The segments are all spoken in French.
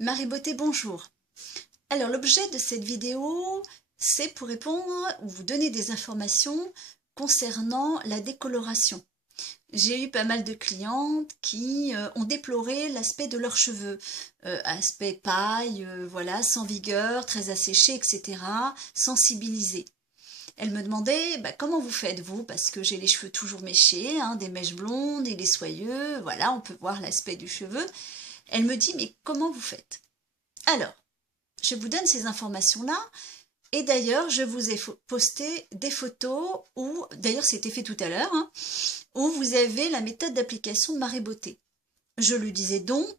Marie Beauté, bonjour. Alors, l'objet de cette vidéo, c'est pour répondre ou vous donner des informations concernant la décoloration. J'ai eu pas mal de clientes qui ont déploré l'aspect de leurs cheveux, aspect paille, voilà, sans vigueur, très asséché, etc., sensibilisé. Elles me demandaient comment vous faites vous, parce que j'ai les cheveux toujours méchés, hein, des mèches blondes et des soyeux, voilà, on peut voir l'aspect du cheveu. Elle me dit mais comment vous faites? Alors, je vous donne ces informations-là. Et d'ailleurs, je vous ai posté des photos où, d'ailleurs c'était fait tout à l'heure, hein, où vous avez la méthode d'application de Marie Beauté. Je lui disais donc,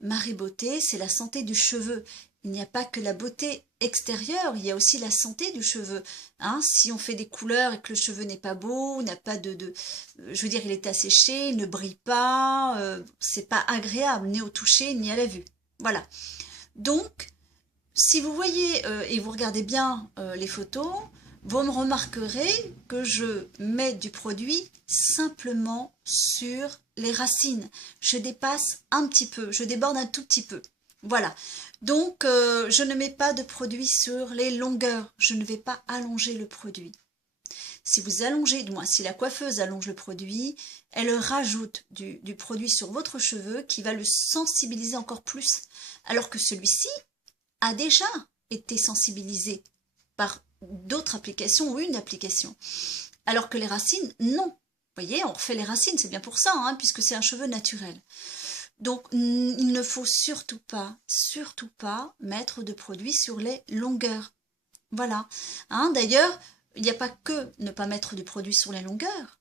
Marie Beauté, c'est la santé du cheveu. Il n'y a pas que la beauté extérieure, il y a aussi la santé du cheveu. Hein, si on fait des couleurs et que le cheveu n'est pas beau, n'a pas je veux dire, il est asséché, il ne brille pas, c'est pas agréable, ni au toucher, ni à la vue. Voilà. Donc, si vous voyez et vous regardez bien les photos, vous me remarquerez que je mets du produit simplement sur les racines. Je dépasse un petit peu, je déborde un tout petit peu. Voilà. Donc, je ne mets pas de produit sur les longueurs. Je ne vais pas allonger le produit. Si vous allongez, du moins si la coiffeuse allonge le produit, elle rajoute du produit sur votre cheveu qui va le sensibiliser encore plus. Alors que celui-ci a déjà été sensibilisé par d'autres applications ou une application. Alors que les racines, non. Vous voyez, on refait les racines, c'est bien pour ça, hein, puisque c'est un cheveu naturel. Donc, il ne faut surtout pas mettre de produit sur les longueurs. Voilà. Hein, d'ailleurs, il n'y a pas que ne pas mettre du produit sur les longueurs.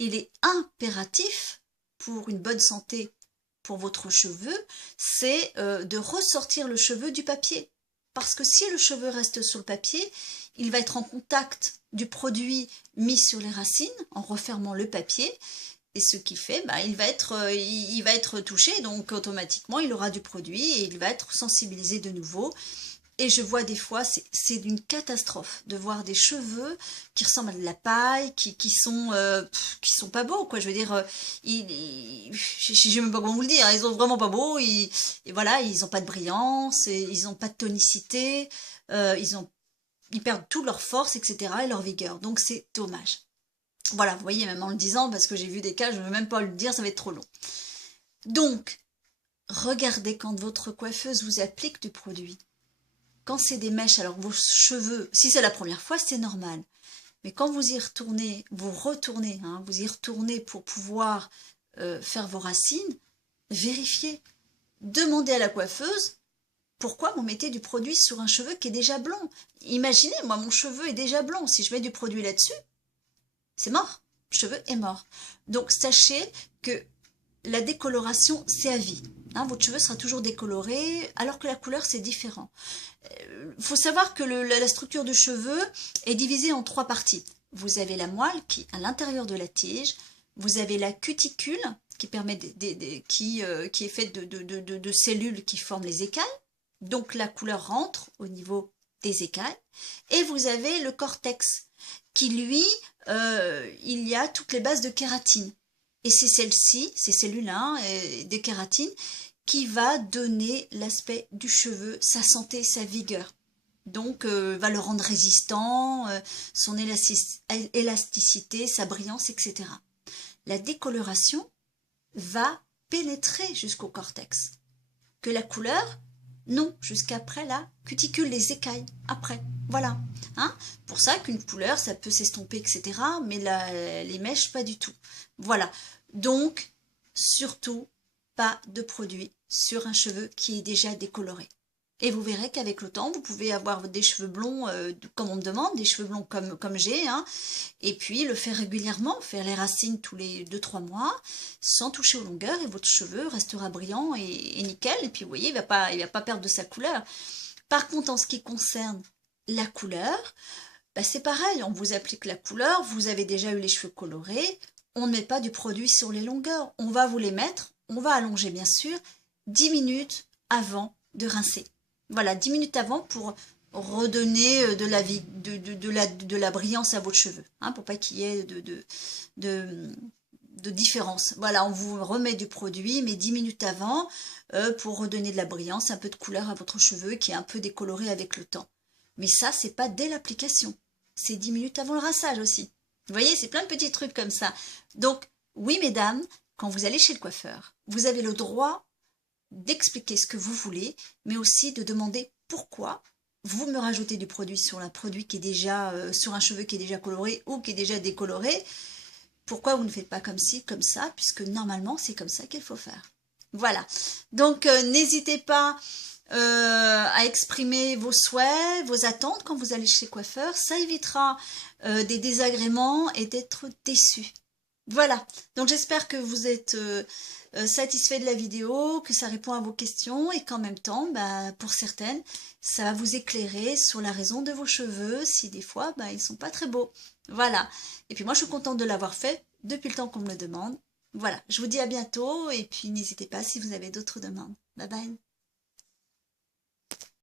Il est impératif pour une bonne santé pour votre cheveu, c'est de ressortir le cheveu du papier. Parce que si le cheveu reste sur le papier, il va être en contact du produit mis sur les racines en refermant le papier. Et ce qui fait, il va être touché, donc automatiquement il aura du produit et il va être sensibilisé de nouveau. Et je vois des fois, c'est d'une catastrophe de voir des cheveux qui ressemblent à de la paille, qui sont pas beaux, quoi. Je veux dire, je sais même pas comment vous le dire, ils sont vraiment pas beaux. Et voilà, ils ont pas de brillance, et ils ont pas de tonicité, ils perdent toute leur force, etc. et leur vigueur. Donc c'est dommage. Voilà, vous voyez, même en le disant, parce que j'ai vu des cas, je ne veux même pas le dire, ça va être trop long. Donc, regardez quand votre coiffeuse vous applique du produit. Quand c'est des mèches, alors vos cheveux, si c'est la première fois, c'est normal. Mais quand vous y retournez, vous y retournez pour pouvoir faire vos racines, vérifiez. Demandez à la coiffeuse pourquoi vous mettez du produit sur un cheveu qui est déjà blond. Imaginez, moi, mon cheveu est déjà blond. Si je mets du produit là-dessus, c'est mort. Le cheveu est mort. Donc, sachez que la décoloration, c'est à vie. Hein, votre cheveu sera toujours décoloré, alors que la couleur, c'est différent. Il faut savoir que la structure du cheveu est divisée en trois parties. Vous avez la moelle qui est à l'intérieur de la tige, vous avez la cuticule qui permet qui est faite de cellules qui forment les écailles, donc la couleur rentre au niveau des écailles, et vous avez le cortex qui lui, il y a toutes les bases de kératine. Et c'est celle-ci, ces cellules-là, des kératines, qui va donner l'aspect du cheveu, sa santé, sa vigueur. Donc, va le rendre résistant, son élasticité, sa brillance, etc. La décoloration va pénétrer jusqu'au cortex. Que la couleur, non, jusqu'après la cuticule, les écailles, après. Voilà. Hein, pour ça qu'une couleur, ça peut s'estomper, etc. Mais les mèches, pas du tout. Voilà. Donc, surtout, pas de produit sur un cheveu qui est déjà décoloré. Et vous verrez qu'avec le temps, vous pouvez avoir des cheveux blonds comme on me demande, des cheveux blonds comme j'ai, hein, et puis le faire régulièrement, faire les racines tous les 2-3 mois, sans toucher aux longueurs, et votre cheveu restera brillant et nickel, et puis vous voyez, il va pas perdre de sa couleur. Par contre, en ce qui concerne la couleur, c'est pareil, on vous applique la couleur, vous avez déjà eu les cheveux colorés, on ne met pas du produit sur les longueurs, on va vous les mettre, on va allonger bien sûr, 10 minutes avant de rincer. Voilà, 10 minutes avant pour redonner de la brillance à votre cheveu, hein, pour pas qu'il y ait de différence. Voilà, on vous remet du produit, mais 10 minutes avant, pour redonner de la brillance, un peu de couleur à votre cheveu qui est un peu décoloré avec le temps. Mais ça, c'est pas dès l'application. C'est 10 minutes avant le rinçage aussi. Vous voyez, c'est plein de petits trucs comme ça. Donc, oui, mesdames, quand vous allez chez le coiffeur, vous avez le droit d'expliquer ce que vous voulez, mais aussi de demander pourquoi vous me rajoutez du produit sur un produit qui est déjà, sur un cheveu qui est déjà coloré ou qui est déjà décoloré. Pourquoi vous ne faites pas comme ci, comme ça, puisque normalement, c'est comme ça qu'il faut faire. Voilà. Donc, n'hésitez pas à exprimer vos souhaits, vos attentes quand vous allez chez le coiffeur. Ça évitera des désagréments et d'être déçus. Voilà. Donc, j'espère que vous êtes satisfait de la vidéo, que ça répond à vos questions et qu'en même temps, bah, pour certaines, ça va vous éclairer sur la raison de vos cheveux si des fois, bah, ils sont pas très beaux. Voilà. Et puis moi, je suis contente de l'avoir fait depuis le temps qu'on me le demande. Voilà. Je vous dis à bientôt et puis n'hésitez pas si vous avez d'autres demandes. Bye bye.